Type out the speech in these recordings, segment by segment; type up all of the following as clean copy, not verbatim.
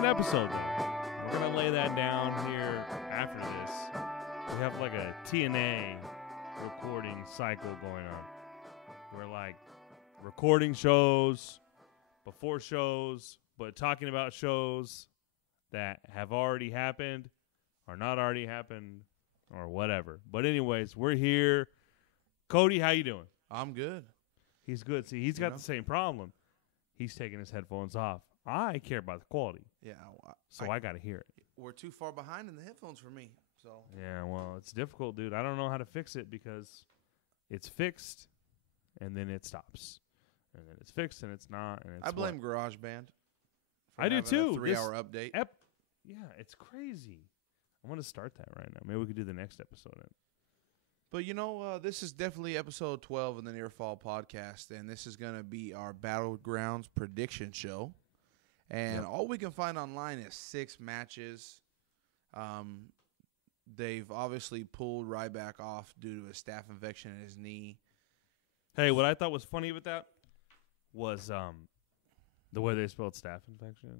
decent episode, though. We're going to lay that down here after this. We have like a TNA recording cycle going on. We're like recording shows before shows, but talking about shows that have already happened or not already happened or whatever. But anyways, we're here. Cody, how you doing? I'm good. He's good. See, he's got the same problem. He's taking his headphones off. I care about the quality. Yeah. So I got to hear it. We're too far behind in the headphones for me. So Yeah, well, it's difficult, dude. I don't know how to fix it because it's fixed and then it stops. And then it's fixed and it's not. And it's I blame GarageBand. I do too. 3-hour update. Yeah, it's crazy. I want to start that right now. Maybe we could do the next episode. But, this is definitely episode 12 of the Nearfall podcast, and this is going to be our Battlegrounds prediction show. And all we can find online is 6 matches. They've obviously pulled Ryback off due to a staph infection in his knee. Hey, what I thought was funny with that was the way they spelled staph infection.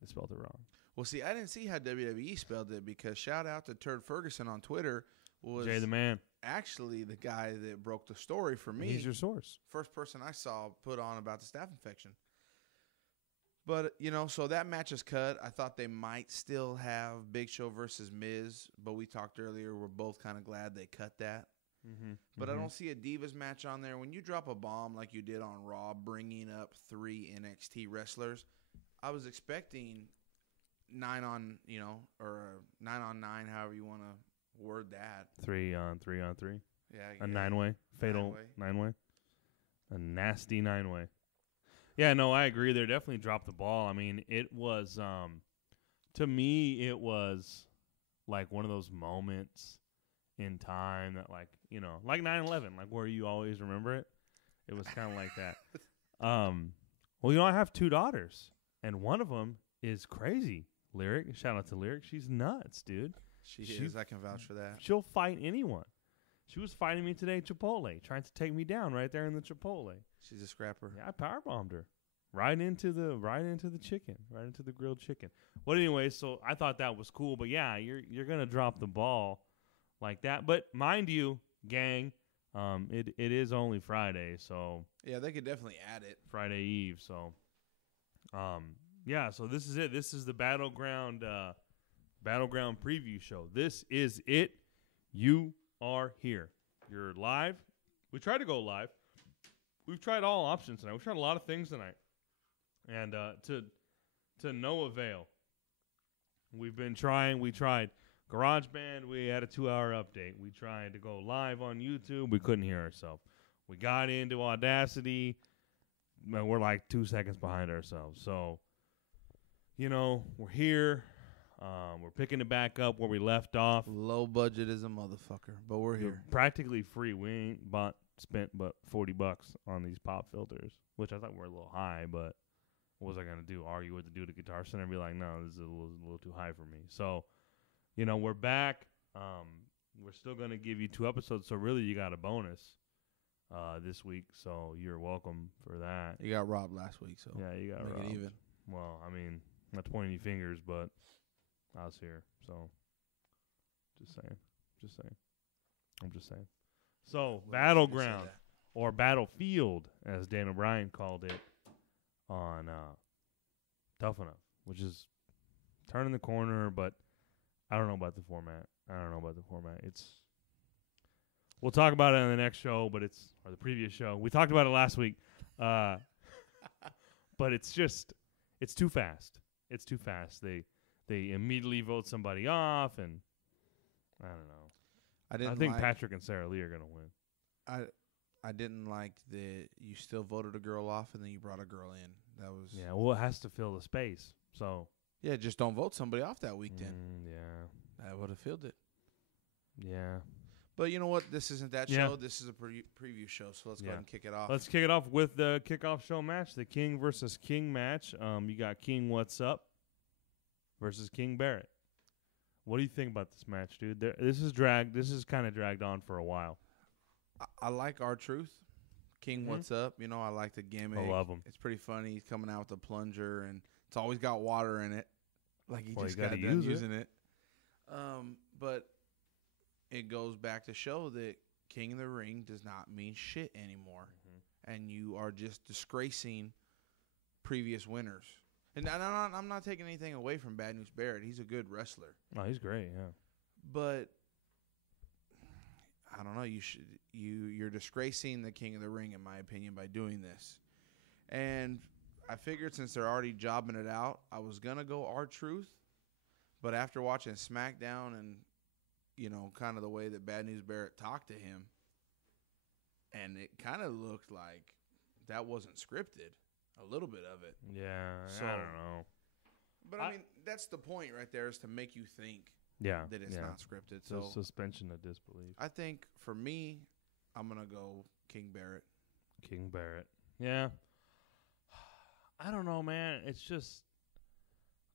They spelled it wrong. Well, see, I didn't see how WWE spelled it because shout out to Turd Ferguson on Twitter was Jay the Man. Actually the guy that broke the story for me. He's your source. First person I saw put on about the staph infection. But, so that match is cut. I thought they might still have Big Show versus Miz, but we talked earlier. We're both kind of glad they cut that. But I don't see a Divas match on there. When you drop a bomb like you did on Raw, bringing up 3 NXT wrestlers, I was expecting 9 on 9, however you want to word that. 3 on 3 on 3. Yeah. A 9-way. Fatal 9-way. A nasty 9-way. Yeah, no, I agree. They definitely dropped the ball. I mean, it was, to me, it was like one of those moments in time that, like 9/11, like where you always remember it. It was kind of like that. Well, I have 2 daughters, and one of them is crazy. Lyric, shout out to Lyric. She's nuts, dude. She is. I can vouch for that. She'll fight anyone. She was fighting me today at Chipotle, trying to take me down right there in the Chipotle. She's a scrapper. Yeah, I powerbombed her right into the chicken, right into the grilled chicken. But anyway, so I thought that was cool. But yeah, you're gonna drop the ball like that. But mind you, gang, it is only Friday, so yeah, they could definitely add it. Friday Eve, so yeah. So this is it. This is the Battleground preview show. This is it. You are here. You're live. We tried to go live. We've tried all options tonight. We've tried a lot of things tonight, and to no avail. We've been trying. We tried GarageBand. We had a 2-hour update. We tried to go live on YouTube. We couldn't hear ourselves. We got into Audacity. Man, we're like 2 seconds behind ourselves. So, we're here. We're picking it back up where we left off. Low budget is a motherfucker, but we're here. Practically free. We ain't spent but $40 on these pop filters, which I thought were a little high, but what was I gonna do? Argue with the dude at Guitar Center and be like, no, this is a little too high for me. So, we're back. We're still gonna give you 2 episodes, so really you got a bonus this week, so you're welcome for that. You got robbed last week, so yeah, you got robbed. Make it even. Well, I mean, not to point any fingers, but I was here, so just saying. I'm just saying. So, Battleground, or Battlefield, as Dan O'Brien called it on Tough Enough, which is turning the corner, but I don't know about the format. We'll talk about it on the next show, or the previous show. We talked about it last week, but it's too fast. It's too fast. They immediately vote somebody off, and I don't know. I think Patrick and Sarah Lee are going to win. I didn't like that you still voted a girl off and then you brought a girl in. That was well, it has to fill the space. So yeah, just don't vote somebody off that week then. Yeah, that would have filled it. Yeah, but you know what? This isn't that show. This is a preview show. So let's go ahead and kick it off. Let's kick it off with the kickoff show match, the King versus King match. You got King What's Up versus King Barrett. What do you think about this match, dude? This is kind of dragged on for a while. I like R-Truth. King, what's up? I like the gimmick. I love him. It's pretty funny. He's coming out with a plunger, and it's always got water in it. Like he Well, just you got gotta done use it. using it. But it goes back to show that King of the Ring does not mean shit anymore. And you are just disgracing previous winners. And I'm not taking anything away from Bad News Barrett. He's a good wrestler. Oh, he's great, yeah. But I don't know. You're disgracing the King of the Ring, in my opinion, by doing this. And I figured since they're already jobbing it out, I was gonna go R-Truth. But after watching SmackDown and kind of the way that Bad News Barrett talked to him, and it kind of looked like that wasn't scripted. A little bit of it. Yeah, So, I don't know. But I mean, that's the point right there, is to make you think Yeah, that it's not scripted. So So suspension of disbelief. I think for me, I'm gonna go King Barrett. King Barrett. Yeah. I don't know, man. It's just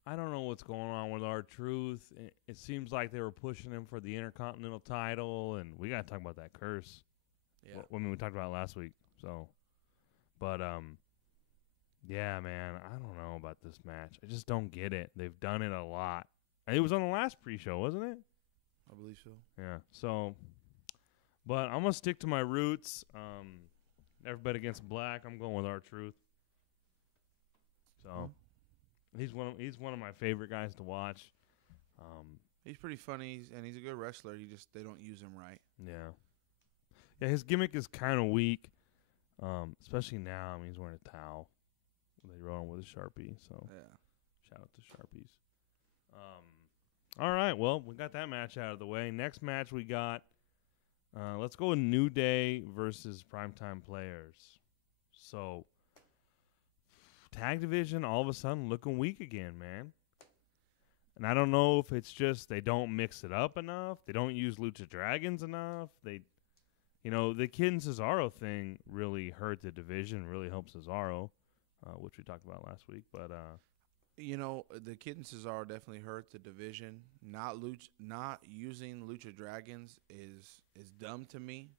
I don't know what's going on with R-Truth. It seems like they were pushing him for the Intercontinental title, and we got to talk about that curse. Yeah. I mean, we talked about it last week. So, but yeah, man, I don't know about this match. I just don't get it. They've done it a lot. And it was on the last pre-show, wasn't it? I believe so. Yeah. So, but I'm gonna stick to my roots. Everybody against Black. I'm going with R-Truth. So, he's one of my favorite guys to watch. He's pretty funny, and he's a good wrestler. They don't use him right. Yeah. Yeah, his gimmick is kind of weak, especially now. I mean, he's wearing a towel. They roll him with a Sharpie, so Yeah. shout out to Sharpies. All right, well, we got that match out of the way. Next match we got, let's go with New Day versus Primetime Players. So, tag division all of a sudden looking weak again, man. And I don't know if it's just they don't mix it up enough. They don't use Lucha Dragons enough. The Kid and Cesaro thing really hurt the division, really helped Cesaro, which we talked about last week. But the Kid and Cesaro definitely hurt the division. Not using Lucha Dragons is dumb to me.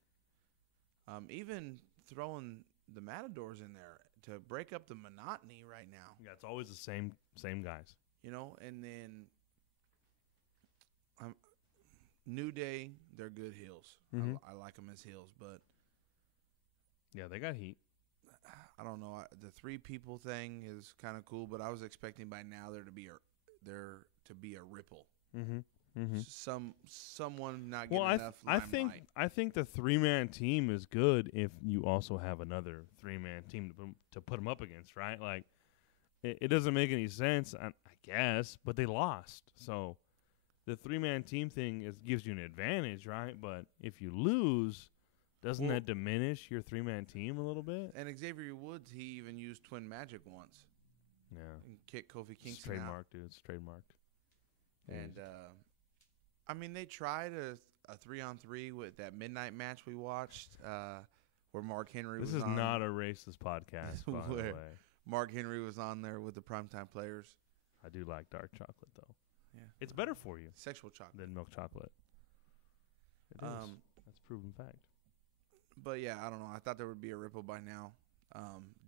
Even throwing the Matadors in there to break up the monotony right now. yeah, it's always the same guys. And then New Day, they're good heels. Mhm. I like them as heels, but Yeah, they got heat. I don't know. The three people thing is kind of cool, but I was expecting by now there to be a ripple. Mm-hmm. Mm-hmm. Someone not getting Well, enough limelight. I think the 3-man team is good if you also have another 3-man team to put them up against, right? Like, it doesn't make any sense, I guess, but they lost. So the 3-man team thing gives you an advantage, right? But if you lose, doesn't that diminish your 3-man team a little bit? And Xavier Woods, he even used Twin Magic once. Yeah. And kicked Kofi Kingston It's trademarked, dude. It's trademarked. And, I mean, they tried a 3-on-3 with that midnight match we watched where Mark Henry was on. This is not a racist podcast, by the way. Mark Henry was on there with the Primetime Players. I do like dark chocolate, though. Yeah. It's better for you Sexual chocolate. than milk chocolate. It is. That's proven fact. But, yeah, I don't know. I thought there would be a ripple by now.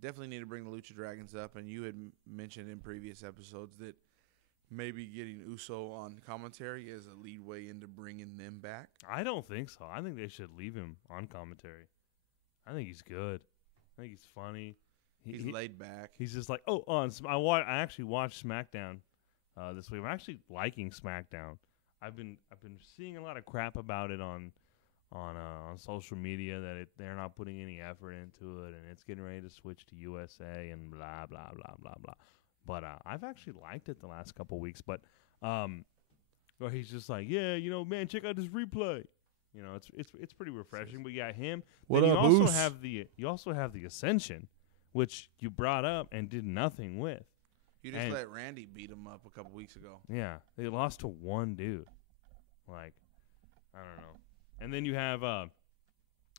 Definitely need to bring the Lucha Dragons up. And you had mentioned in previous episodes that maybe getting Uso on commentary is a leadway into bringing them back. I don't think so. I think they should leave him on commentary. I think he's good. I think he's funny. He's laid back. He's just like, I actually watched SmackDown this week. I'm actually liking SmackDown. I've been seeing a lot of crap about it on social media that they're not putting any effort into it, and it's getting ready to switch to USA and blah blah blah blah blah. But I've actually liked it the last couple weeks. But where he's just like, yeah, man, check out this replay. It's pretty refreshing. We got him. What then up, you also have the Ascension, which you brought up and did nothing with. You just let Randy beat him up a couple weeks ago. Yeah, they lost to one dude. Like, I don't know. And then you have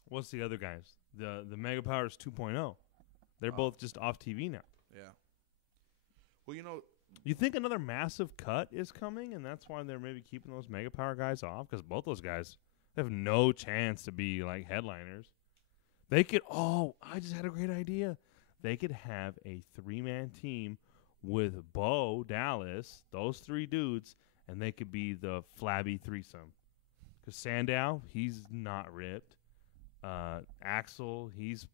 what's the other guys? The Mega Powers 2.0. They're both just off TV now. Yeah. Well, you think another massive cut is coming, and that's why they're maybe keeping those Mega Power guys off? Because both those guys have no chance to be like headliners. They could. Oh, I just had a great idea. They could have a 3-man team with Bo Dallas, those 3 dudes, and they could be the flabby threesome. Because Sandow, he's not ripped. Axel, he's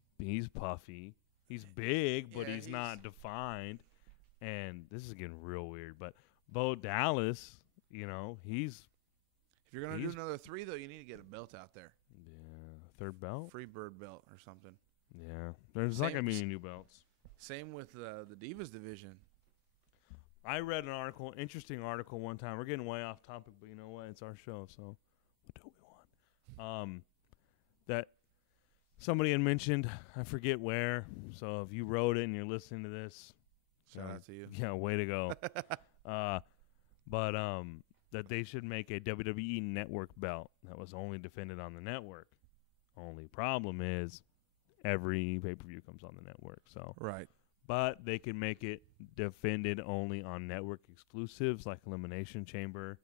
puffy. He's big, but he's not defined. And this is getting real weird. But Bo Dallas, he's... If you're going to do another 3, though, you need to get a belt out there. Yeah. 3rd belt? Free bird belt or something. Yeah. There's not going to be any new belts. Same with the Divas division. I read an article, interesting article one time. We're getting way off topic, but you know what? It's our show, so we'll do what we want. That somebody had mentioned, I forget where. So if you wrote it and you're listening to this, shout out to you. Yeah, way to go. But that they should make a WWE Network belt that was only defended on the network. Only problem is every pay-per-view comes on the network. So right. But they can make it defended only on network exclusives like Elimination Chamber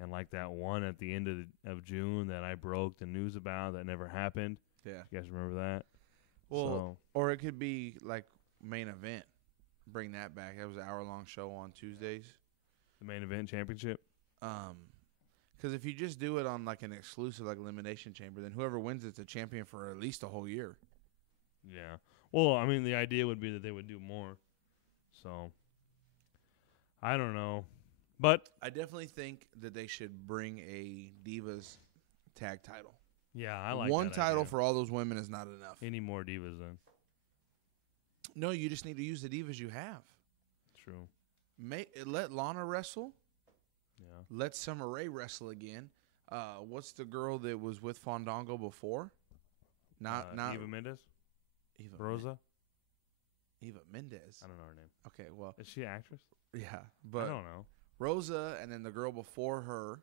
and like that one at the end of June that I broke the news about that never happened. Yeah. You guys remember that? Well, or it could be like main event. Bring that back. That was an hour-long show on Tuesdays. The main event championship? Because if you just do it on like an exclusive like Elimination Chamber, then whoever wins it's a champion for at least a whole year. Yeah. Well, I mean, the idea would be that they would do more. So, I don't know. But I definitely think that they should bring a Divas tag title. Yeah, I like one that title idea. for all those women is not enough. Any more Divas then? No, you just need to use the Divas you have. True. Let Lana wrestle. Yeah. Let Summer Rae wrestle again. What's the girl that was with Fandango before? Not Eva Mendes? Eva Rosa? Eva Mendes. I don't know her name. Okay, well. Is she an actress? Yeah, but I don't know. Rosa and then the girl before her.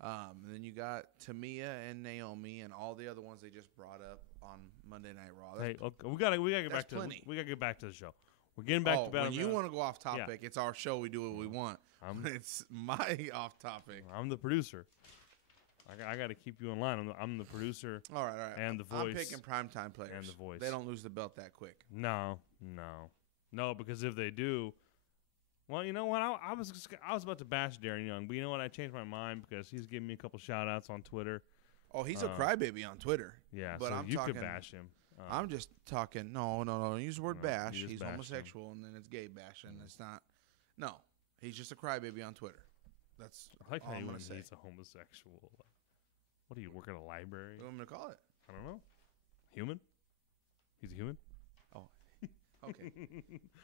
And then you got Tamia and Naomi and all the other ones they just brought up on Monday Night Raw. Hey, okay, we gotta get back to we gotta get back to the show. We're getting back to Battleground. When you want to go off topic, it's our show. We do what we want. It's my off topic. I'm the producer. I got to keep you in line. I'm the producer. All right. And the voice. I'm picking primetime players. And the voice. They don't lose the belt that quick. No, because if they do, well, you know what? I was about to bash Darren Young, but you know what? I changed my mind because he's giving me a couple shout outs on Twitter. Oh, he's a crybaby on Twitter. Yeah, but so I'm you talking, could bash him. I'm just talking. No. Don't use the word bash. He's bash homosexual, and then it's gay bashing. It's not. No, he's just a crybaby on Twitter. That's I like all how I'm you going to say. He's a homosexual. What do you work at a library? What do you want me to call it? I don't know. Human? He's a human? Oh, okay.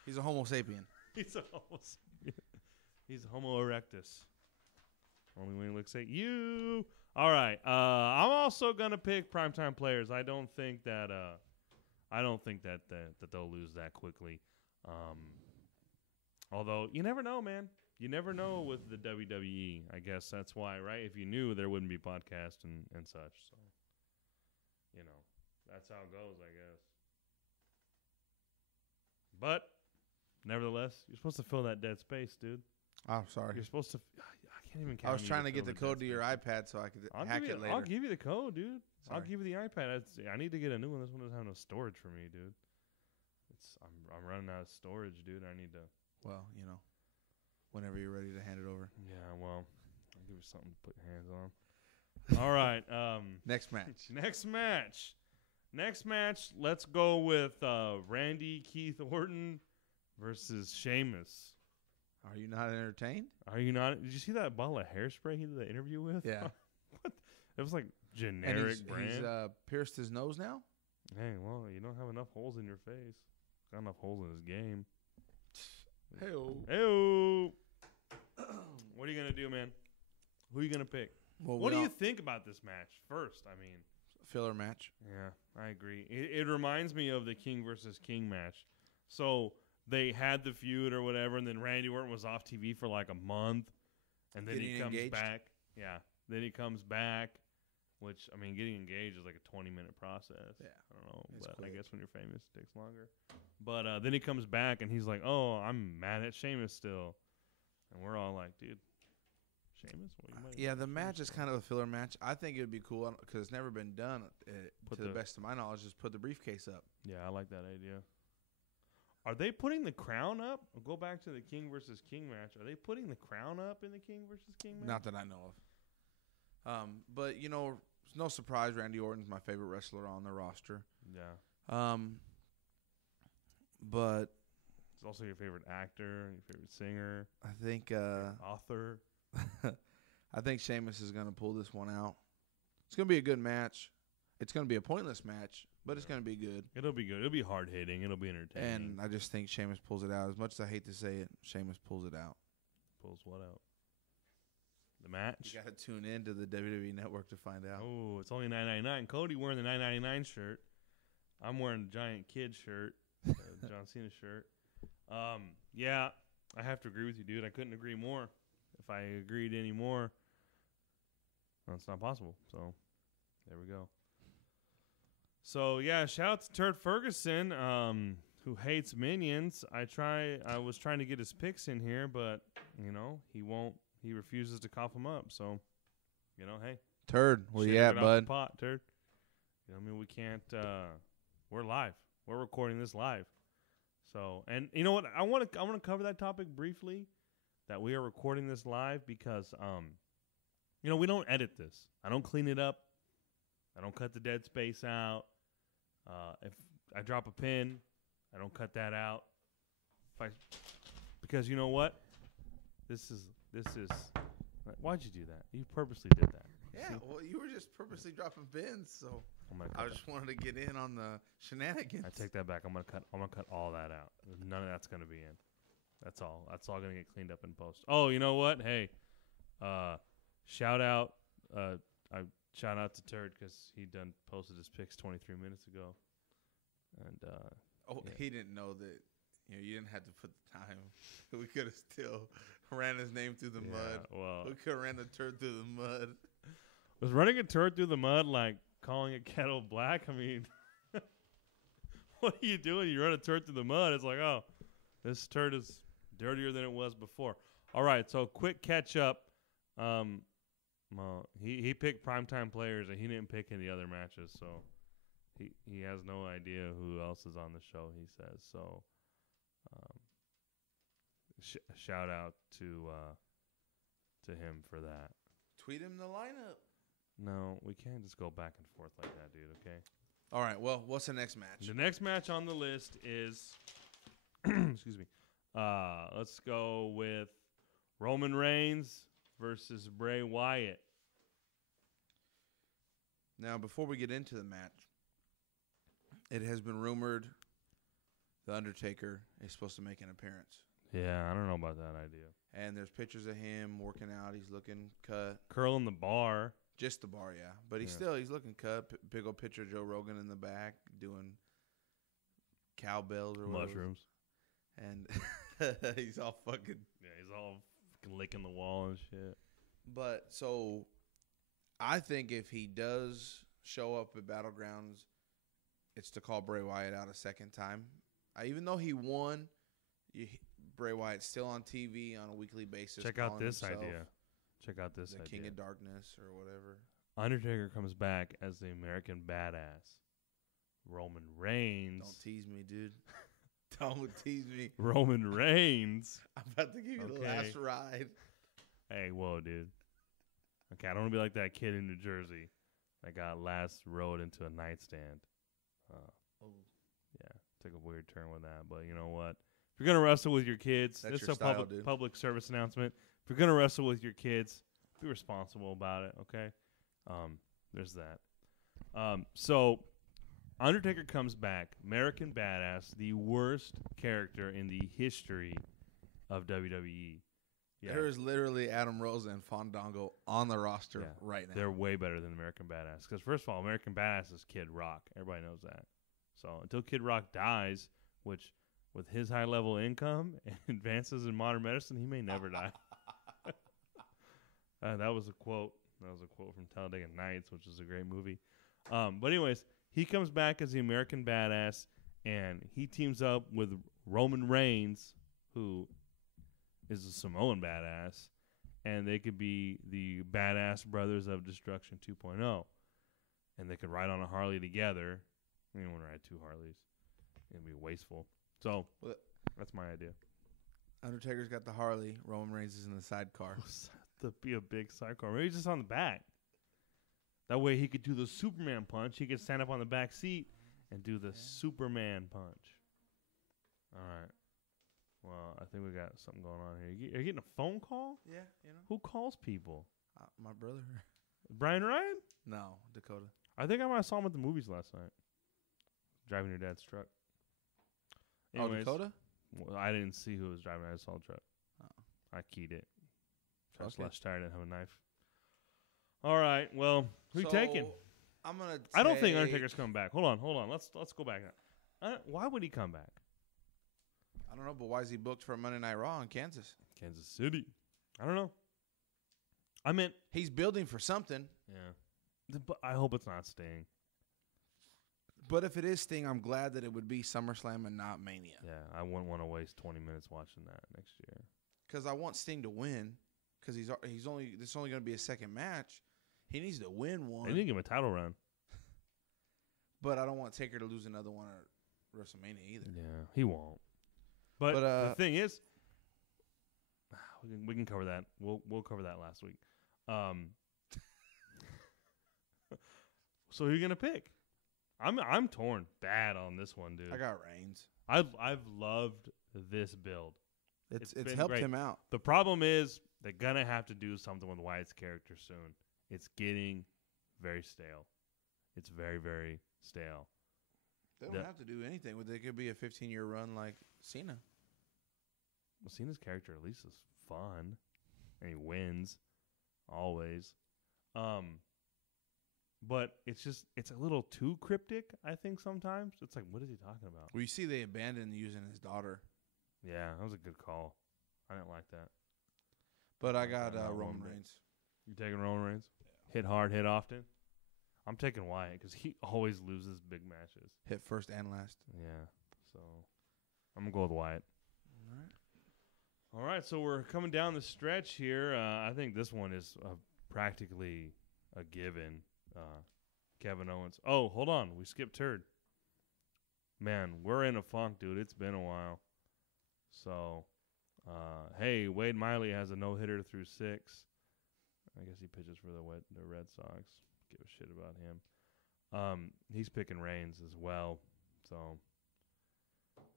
He's a homo sapien. He's a Homo erectus. Only when he looks at you. All right. I'm also gonna pick primetime players. I don't think that they'll lose that quickly. Although you never know, man. You never know with the WWE. I guess that's why, right? If you knew, there wouldn't be podcasts and such. So, that's how it goes, I guess. But nevertheless, you're supposed to fill that dead space, dude. I'm sorry. You're supposed to. I can't even count. I was trying to get the code to your iPad so I could hack it later. I'll give you the code, dude. Sorry. I'll give you the iPad. I need to get a new one. This one doesn't have no storage for me, dude. I'm running out of storage, dude. I need to. Well, whenever you're ready to hand it over. Yeah, well, I'll give you something to put your hands on. All right. Next match. Next match. Let's go with Randy Keith Orton versus Sheamus. Are you not entertained? Are you not? Did you see that bottle of hairspray he did the interview with? Yeah. What? It was like generic brand. He's pierced his nose now? Hey, well, you don't have enough holes in your face. Got enough holes in his game. Hey-o. What are you going to do, man? Who are you going to pick? Well, what do you think about this match first? I mean, filler match. Yeah, I agree. It reminds me of the King versus King match. So they had the feud or whatever, and then Randy Orton was off TV for like a month, and then he comes back. Yeah, then he comes back, which, I mean, getting engaged is like a 20-minute process. Yeah. I don't know, but quick. I guess when you're famous, it takes longer. But then he comes back, and he's like, oh, I'm mad at Sheamus still. And we're all like, dude, Sheamus? Yeah, the match is kind of a filler match. I think it would be cool because it's never been done, to the best of my knowledge, just put the briefcase up. Yeah, I like that idea. Are they putting the crown up? We'll go back to the King versus King match. Are they putting the crown up in the King versus King match? Not that I know of. But, it's no surprise Randy Orton's my favorite wrestler on the roster. Yeah. But he's also your favorite actor, your favorite singer. I think author. I think Sheamus is going to pull this one out. It's going to be a good match. It's going to be a pointless match, but it's going to be good. It'll be good. It'll be hard hitting. It'll be entertaining. And I just think Sheamus pulls it out. As much as I hate to say it, Sheamus pulls it out. Pulls what out? The match? You got to tune in to the WWE Network to find out. Oh, it's only $9.99. Cody wearing the $9.99 shirt. I'm wearing the Giant Kid shirt, John Cena shirt. Yeah, I have to agree with you, dude. I couldn't agree more. If I agreed any more, well, it's not possible. So, there we go. So, yeah, shout out to Turd Ferguson, who hates Minions. I was trying to get his picks in here, but, he won't. He refuses to cough them up. So, hey. Turd, where you at, bud? Pot, Turd. We can't. We're live. We're recording this live. So, and you know what? I want to cover that topic briefly, that we are recording this live because, we don't edit this. I don't clean it up. I don't cut the dead space out. If I drop a pin, I don't cut that out. Because you know what? This is. Why'd you do that? You purposely did that. Yeah, well, you were just purposely dropping pins, so I just wanted to get in on the shenanigans. I take that back. I'm gonna cut all that out. None of that's gonna be in. That's all. That's all gonna get cleaned up in post. Oh, you know what? Hey, shout out. I shout out to Turd because he done posted his picks 23 minutes ago, and yeah. He didn't know that. You didn't have to put the time. We could have still ran his name through the mud. Well, we could have ran the Turd through the mud. Was running a turd through the mud like calling a kettle black? I mean, what are you doing? You run a turd through the mud. It's like, oh, this turd is dirtier than it was before. All right, so quick catch up. Well, he picked primetime players, and he didn't pick any other matches, so he has no idea who else is on the show, he says. So shout out to him for that. Tweet him the lineup. No, we can't just go back and forth like that, dude, okay? All right, well, what's the next match? The next match on the list is, excuse me, let's go with Roman Reigns versus Bray Wyatt. Now, before we get into the match, it has been rumored The Undertaker is supposed to make an appearance. Yeah, I don't know about that idea. And there's pictures of him working out. He's looking cut. Curling the bar. Just the bar, yeah. But he's looking cut. Big old picture of Joe Rogan in the back doing cowbells or mushrooms. And he's all fucking... Yeah, he's all fucking licking the wall and shit. But, so, I think if he does show up at Battlegrounds, it's to call Bray Wyatt out a second time. Even though he won, Bray Wyatt's still on TV on a weekly basis. Check out this idea. Check out this idea. The King of Darkness or whatever. Undertaker comes back as the American Badass. Roman Reigns. Don't tease me, dude. Don't tease me. Roman Reigns. I'm about to give you the last ride. Hey, whoa, dude. Okay, I don't want to be like that kid in New Jersey that got last rode into a nightstand. Yeah, took a weird turn with that. But you know what? If you're going to wrestle with your kids, that's it's a public service announcement. If you're going to wrestle with your kids, be responsible about it, okay? There's that. So, Undertaker comes back, American Badass, the worst character in the history of WWE. Yeah. There is literally Adam Rosa and Fandango on the roster right now. They're way better than American Badass. Because, first of all, American Badass is Kid Rock. Everybody knows that. So, until Kid Rock dies, which, with his high-level income and advances in modern medicine, he may never die. That was a quote. That was a quote from Talladega Nights, which is a great movie. But anyways, he comes back as the American Badass, and he teams up with Roman Reigns, who is a Samoan badass, and they could be the Badass Brothers of Destruction 2.0. And they could ride on a Harley together. You don't want to ride two Harleys. It'd be wasteful. So Well, that's my idea. Undertaker's got the Harley. Roman Reigns is in the sidecar. To be a big sidecar. Maybe just on the back. That way he could do the Superman punch. He could stand up on the back seat and do the Superman punch. All right. Well, I think we got something going on here. Are you getting a phone call? Yeah, you know. Who calls people? My brother. Brian Ryan? No, Dakota. I think I might have saw him at the movies last night. Driving your dad's truck. Anyways, Dakota? Well, I didn't see who was driving. I just saw the truck. Oh. I keyed it. I was Okay. less tired. I didn't have a knife. All right. Well, who you taking? I'm gonna. I don't think Undertaker's coming back. Hold on. Let's go back. Why would he come back? I don't know, but why is he booked for Monday Night Raw in Kansas? Kansas City. I don't know. I meant He's building for something. yeah. But I hope it's not Sting. But if it is Sting, I'm glad that it would be SummerSlam and not Mania. Yeah, I wouldn't want to waste 20 minutes watching that next year. Because I want Sting to win. Because he's only going to be a second match. He needs to win one. They didn't give him a title run. But I don't want Taker to lose another one at WrestleMania either. Yeah, he won't. But the thing is, we can cover that. We'll cover that last week. So who are you gonna pick? I'm torn bad on this one, dude. I got Reigns. I've loved this build. It's been helped great. him out. The problem is they're gonna have to do something with Wyatt's character soon. It's getting very stale. It's very, very stale. They don't have to do anything with it. It could be a 15-year run like Cena. Well, Cena's character at least is fun, and he wins always. But it's a little too cryptic. I think sometimes it's like, what is he talking about? Well, you see, they abandoned using his daughter. Yeah, that was a good call. I didn't like that. But I got not Roman one bit. Reigns. You taking Roman Reigns? Yeah. Hit hard, hit often. I'm taking Wyatt because he always loses big matches. Hit first and last. Yeah, so I'm gonna go with Wyatt. All right, so we're coming down the stretch here. I think this one is practically a given. Kevin Owens. Oh, hold on. We skipped Turd. Man, we're in a funk, dude. It's been a while. So, hey, Wade Miley has a no-hitter through 6. I guess he pitches for the Red Sox. Give a shit about him. He's picking Reigns as well. So,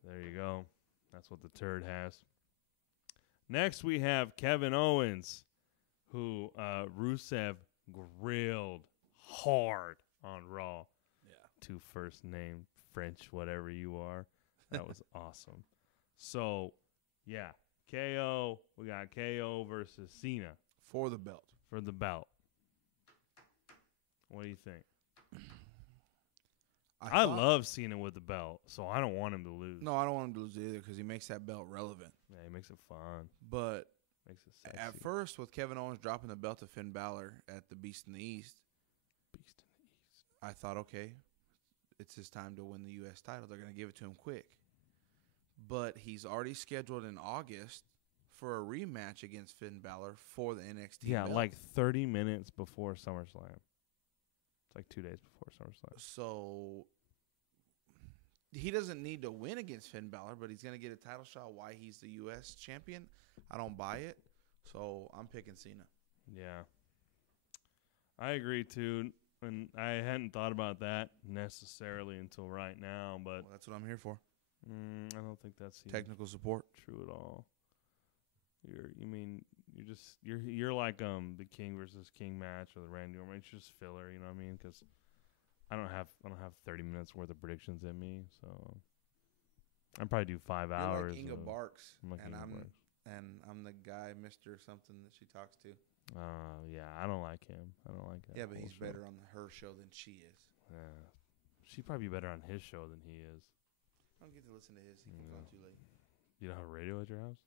there you go. That's what the Turd has. Next, we have Kevin Owens, who Rusev grilled hard on Raw. Yeah. 2 first name, French, whatever you are. That was awesome. So, yeah, KO. We got KO versus Cena. For the belt. For the belt. What do you think? I love Cena with the belt, so I don't want him to lose. No, I don't want him to lose either because he makes that belt relevant. Yeah, he makes it fun. But makes it sexy. At first, with Kevin Owens dropping the belt to Finn Balor at the Beast in the East, I thought, okay, it's his time to win the U.S. title. They're going to give it to him quick. But he's already scheduled in August for a rematch against Finn Balor for the NXT belt. Like 30 minutes before SummerSlam. It's like 2 days before SummerSlam. So he doesn't need to win against Finn Balor, but he's going to get a title shot. Why he's the U.S. champion, I don't buy it. So I'm picking Cena. Yeah. I agree, too. And I hadn't thought about that necessarily until right now, but Well, that's what I'm here for. I don't think that's Technical support. true at all. You're like the King versus King match or the Randy Orton. It's just filler, you know what I mean? Because I don't have 30 minutes worth of predictions in me, so I'd probably do 5 You're hours. like Inga Barks, I'm like and Inga Barks. I'm the guy, Mr. Something that she talks to. Yeah, I don't like him. I don't like that. Yeah, but whole he's show. better on her show than she is. Yeah, she'd probably be better on his show than he is. I don't get to listen to his. He comes on too late. You don't have a radio at your house?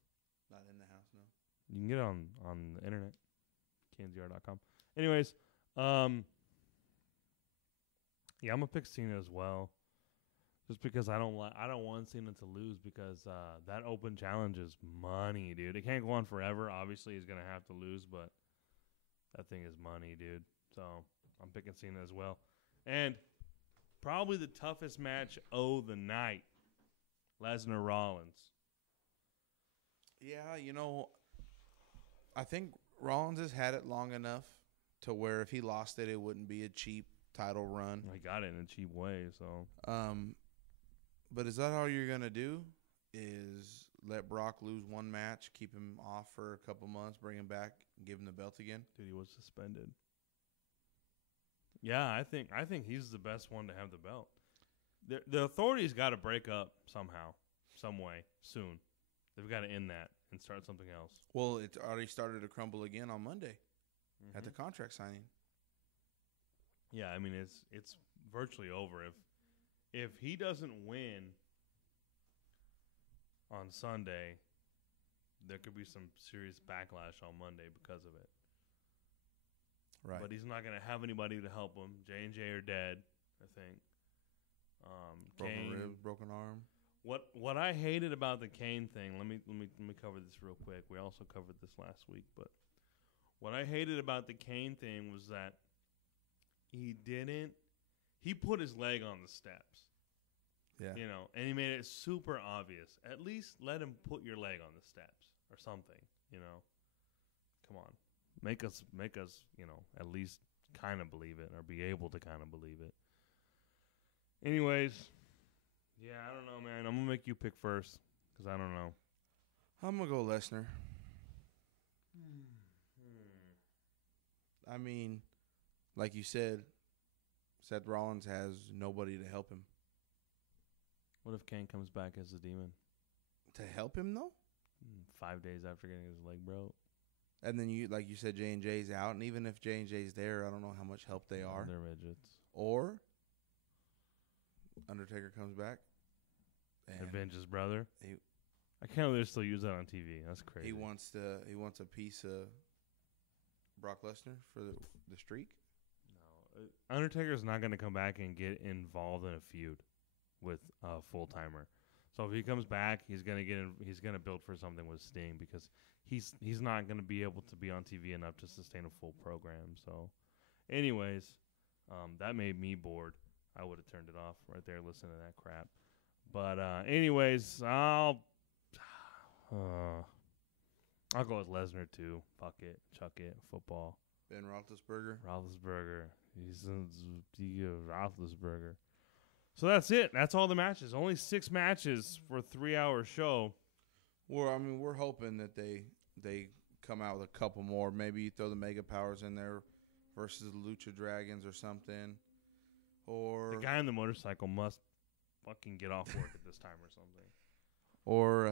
Not in the house, no. You can get it on the internet, knzr.com. Anyways, yeah, I'm gonna pick Cena as well, just because I don't want Cena to lose because that open challenge is money, dude. It can't go on forever. Obviously, he's gonna have to lose, but that thing is money, dude. So I'm picking Cena as well, and probably the toughest match of the night. Lesnar Rollins. Yeah, I think Rollins has had it long enough to where if he lost it, it wouldn't be a cheap title run. I got it in a cheap way, so. But is that all you're gonna do? Is let Brock lose one match, keep him off for a couple months, bring him back, and give him the belt again? Dude, he was suspended. Yeah, I think he's the best one to have the belt. The authorities got to break up somehow, some way, soon. They've got to end that and start something else. Well, it's already started to crumble again on Monday at the contract signing. Yeah, I mean it's virtually over. If he doesn't win on Sunday, there could be some serious backlash on Monday because of it. Right. But he's not going to have anybody to help him. J&J are dead, I think. Broken Kane, ribs, broken arm. What I hated about the Kane thing, let me cover this real quick. We also covered this last week, but what I hated about the Kane thing was that he put his leg on the steps. Yeah. And he made it super obvious. At least let him put your leg on the steps or something, Come on. Make us, at least kind of believe it or be able to kind of believe it. Anyways, yeah, I don't know, man. I'm going to make you pick first because I don't know. I'm going to go Lesnar. I mean, like you said, Seth Rollins has nobody to help him. What if Kane comes back as a demon? To help him, though? 5 days after getting his leg broke. And then, like you said, J&J's out. And even if J&J's there, I don't know how much help they are. They're midgets. Or Undertaker comes back. And avenge his brother. I can't believe they still use that on TV. That's crazy. He wants a piece of Brock Lesnar for the streak? No. Undertaker's not going to come back and get involved in a feud with a full-timer. So if he comes back, he's going to build for something with Sting because he's not going to be able to be on TV enough to sustain a full program. So anyways, that made me bored. I would have turned it off right there listening to that crap. But anyways, I'll go with Lesnar too. Fuck it. Chuck it. Football. Ben Roethlisberger. He's Roethlisberger. So that's it. That's all the matches. Only 6 matches for a 3-hour show. Well, I mean, we're hoping that they come out with a couple more. Maybe you throw the Mega Powers in there versus the Lucha Dragons or something. Or the guy on the motorcycle must fucking get off work at this time or something. Or,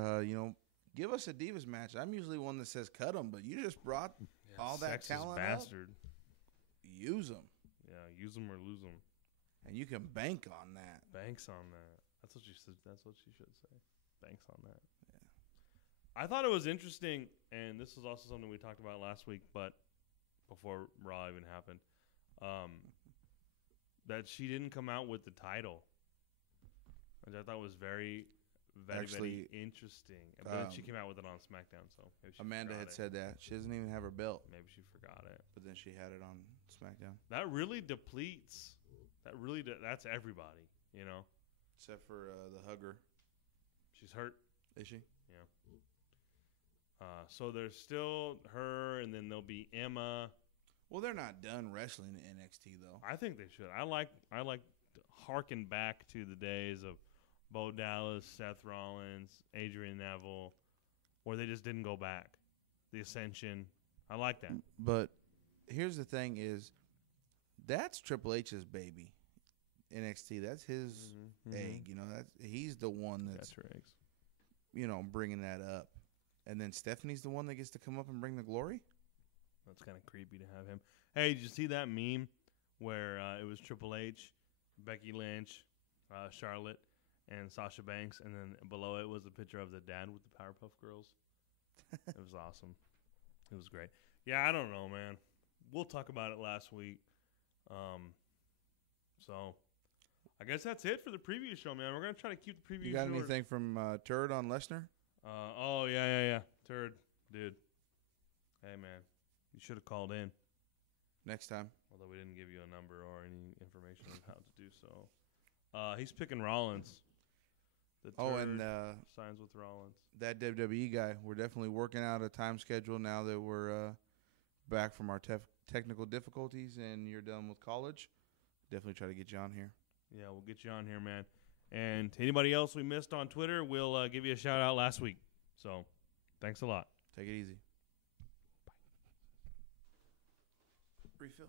give us a Divas match. I'm usually one that says cut them, but you just brought all that talent bastard. Up. Use them. Yeah, use them or lose them. And you can bank on that. Banks on that. That's what she said. That's what she should say. Banks on that. Yeah. I thought it was interesting, and this was also something we talked about last week, but before Raw even happened, that she didn't come out with the title, which I thought was very, very, very interesting. But then she came out with it on SmackDown, so maybe she Amanda had said that. She doesn't even have her belt. Maybe she forgot it. But then she had it on SmackDown. That really depletes. That's everybody, Except for the hugger. She's hurt. Is she? Yeah. So there's still her, and then there'll be Emma. Well, they're not done wrestling in NXT though. I think they should. I like to harken back to the days of Bo Dallas, Seth Rollins, Adrian Neville, where they just didn't go back. The Ascension. I like that. But here's the thing: is that's Triple H's baby. NXT. That's his egg. He's the one that's her eggs. Bringing that up, and then Stephanie's the one that gets to come up and bring the glory. That's kind of creepy to have him. Hey, did you see that meme where it was Triple H, Becky Lynch, Charlotte, and Sasha Banks, and then below it was a picture of the dad with the Powerpuff Girls? It was awesome. It was great. Yeah, I don't know, man. We'll talk about it last week. So I guess that's it for the preview show, man. We're going to try to keep the preview show. You got anything from Turd on Lesnar? Yeah. Turd, dude. Hey, man. You should have called in. Next time. Although we didn't give you a number or any information on how to do so. He's picking Rollins. And signs with Rollins. That WWE guy, we're definitely working out a time schedule now that we're back from our technical difficulties and you're done with college. Definitely try to get you on here. Yeah, we'll get you on here, man. And to anybody else we missed on Twitter, we'll give you a shout out last week. So, thanks a lot. Take it easy. Bye. Refill.